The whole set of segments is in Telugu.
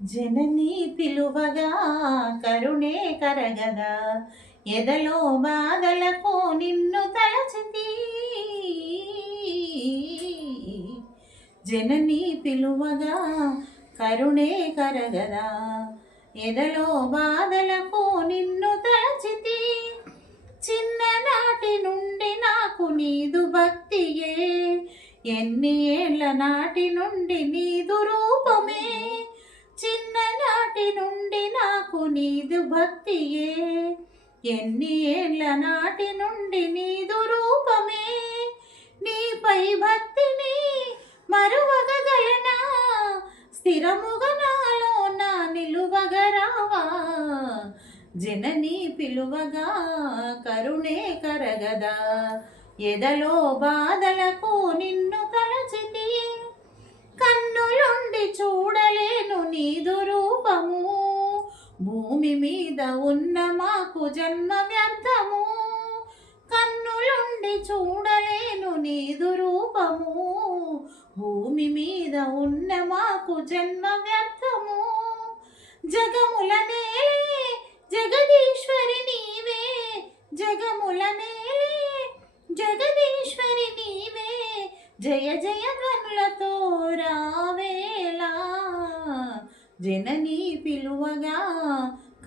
జననీ పిలువగా కరుణే కరగదా, ఎదలో బాధలకు నిన్ను తలచితి. జననీ పిలువగా కరుణే కరగదా, ఎదలో బాధలకు నిన్ను తలచితి. చిన్ననాటి నుండి నాకు నీదు భక్తియే, ఎన్ని ఏళ్ల నాటి నుండి నీదు రూపమే. చిన్ననాటి నుండి నాకు నీదు భక్తియే, ఎన్ని ఏళ్ల నాటి నుండి నీదు రూపమే. నీపై భక్తిని మరువగలనా, స్థిరముగా నాలో నా నిలువగరావా. జననీ పిలువగా కరుణే కరగదా, ఎదలో బాధలకు నిన్ను తలచితి. కన్నులుండి చూడలేను నీదు రూపము, భూమి మీద ఉన్న మాకు జన్మ వ్యర్థము. కన్నులుండి చూడలేను నీదు రూపము, భూమి మీద ఉన్న మాకు జన్మ వ్యర్థము. జగముల నేలే జగదీశ్వరి నీవే, జగముల నేలే జగదీశ్వరి నీవే. జయ జయ ధ్వనులతో రావేలా, జననీ పిలువగా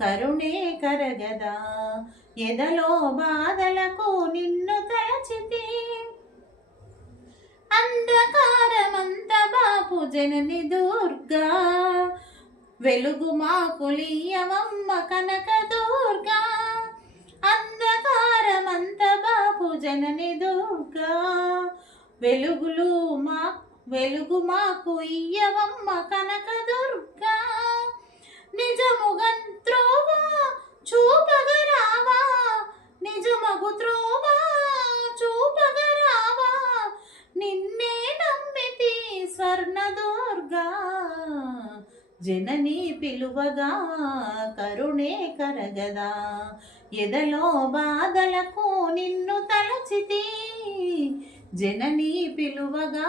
కరుణే కరగదా, ఎదలో బాధలకు నిన్ను తలచితి. అంధకారమంత బాపు జనని దుర్గా, వెలుగు మాకులియవమ్మ కనక దుర్గా. అంధకారమంత బాపు జనని దుర్గా, వెలుగు మాకు ఇయ్యవమ్మ కనక దుర్గా. నిజముగా త్రోవా చూపగరావా, నిజమగు త్రోవా చూపగరావా. నిన్నే నమ్మితి స్వర్ణ దుర్గా, జననీ పిలువగా కరుణే కరగదా, ఎదలో బాధలకు నిన్ను తలచితి. జననీ పిలువగా